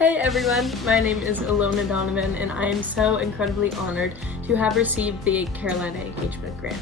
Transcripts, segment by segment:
Hey everyone, my name is Ilona Donovan and I am so incredibly honored to have received the Carolina Engagement Grant.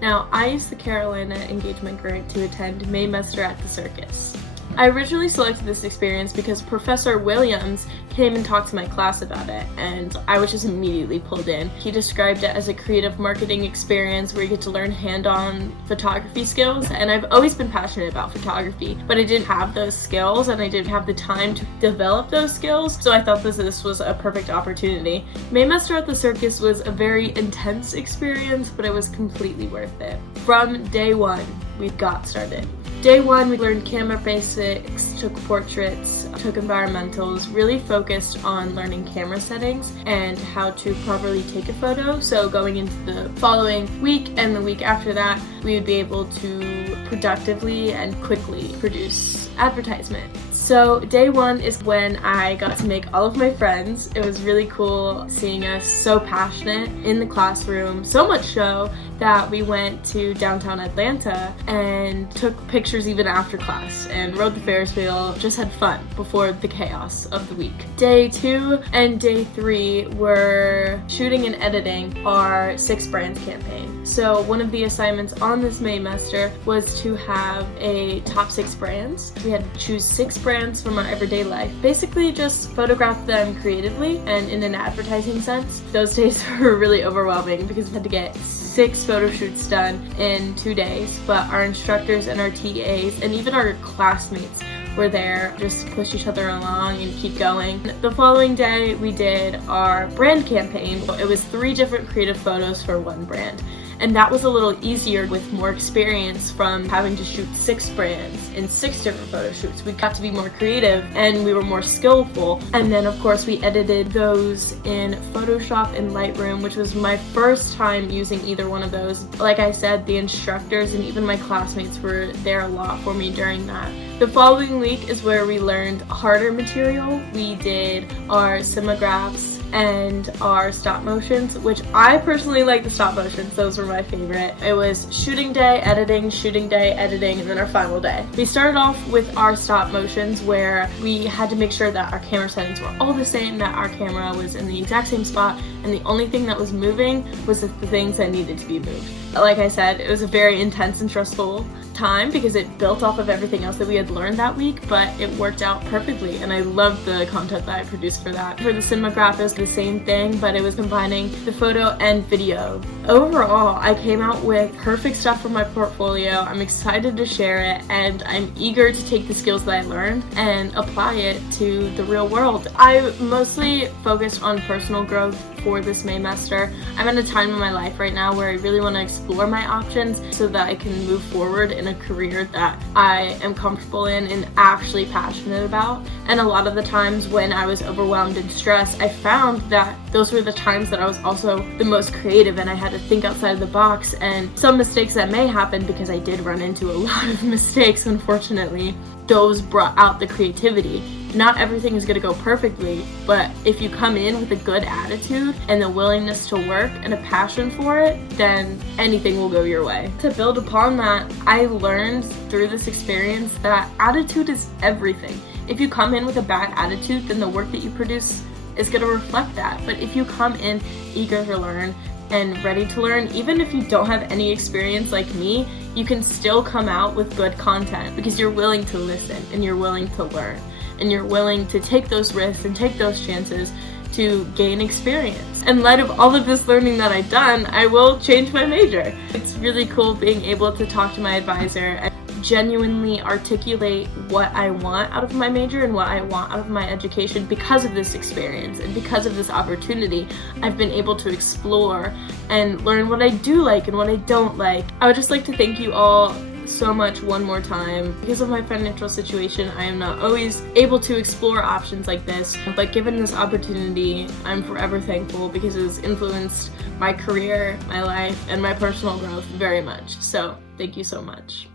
Now, I used the Carolina Engagement Grant to attend Maymester at the Circus. I originally selected this experience because Professor Williams came and talked to my class about it, and I was just immediately pulled in. He described it as a creative marketing experience where you get to learn hand-on photography skills, and I've always been passionate about photography, but I didn't have those skills and I didn't have the time to develop those skills, so I thought this was a perfect opportunity. Maymester at the Circus was a very intense experience, but it was completely worth it. From day one, we got started. Day one, we learned camera basics, took portraits, took environmentals, really focused on learning camera settings and how to properly take a photo. So going into the following week and the week after that, we would be able to productively and quickly produce advertisement. So day one is when I got to make all of my friends. It was really cool seeing us so passionate in the classroom, so much so that we went to downtown Atlanta and took pictures even after class and rode the Ferris wheel, just had fun before the chaos of the week. Day 2 and day 3 were shooting and editing our 6 brands campaign. So one of the assignments on this Maymester was to have a top 6 brands. We had to choose 6 brands from our everyday life. Basically just photograph them creatively and in an advertising sense. Those days were really overwhelming because we had to get 6 photo shoots done in 2 days, but our instructors and our TAs and even our classmates were there just to push each other along and keep going. The following day we did our brand campaign. It was 3 different creative photos for one brand. And that was a little easier with more experience from having to shoot 6 brands in 6 different photo shoots. We got to be more creative and we were more skillful. And then of course we edited those in Photoshop and Lightroom, which was my first time using either one of those. Like I said, the instructors and even my classmates were there a lot for me during that. The following week is where we learned harder material. We did our semigraphs and our stop motions, which I personally like the stop motions. Those were my favorite. It was shooting day, editing, and then our final day. We started off with our stop motions where we had to make sure that our camera settings were all the same, that our camera was in the exact same spot, and the only thing that was moving was the things that needed to be moved. Like I said, it was a very intense and stressful time because it built off of everything else that we had learned that week, but it worked out perfectly and I loved the content that I produced for that. For the cinematograph, it was the same thing, but it was combining the photo and video. Overall, I came out with perfect stuff for my portfolio. I'm excited to share it and I'm eager to take the skills that I learned and apply it to the real world. I mostly focused on personal growth for this Maymester. I'm at a time in my life right now where I really want to explore my options so that I can move forward in a career that I am comfortable in and actually passionate about. And a lot of the times when I was overwhelmed and stressed, I found that those were the times that I was also the most creative and I had to think outside of the box. And some mistakes that may happen, because I did run into a lot of mistakes unfortunately, those brought out the creativity. Not everything is going to go perfectly, but if you come in with a good attitude and the willingness to work and a passion for it, then anything will go your way. To build upon that, I learned through this experience that attitude is everything. If you come in with a bad attitude, then the work that you produce is going to reflect that. But if you come in eager to learn and ready to learn, even if you don't have any experience like me, you can still come out with good content because you're willing to listen and you're willing to learn. And you're willing to take those risks and take those chances to gain experience. In light of all of this learning that I've done, I will change my major. It's really cool being able to talk to my advisor and genuinely articulate what I want out of my major and what I want out of my education. Because of this experience and because of this opportunity, I've been able to explore and learn what I do like and what I don't like. I would just like to thank you all so much one more time. Because of my financial situation, I am not always able to explore options like this, but given this opportunity, I'm forever thankful because it has influenced my career, my life, and my personal growth very much. So thank you so much.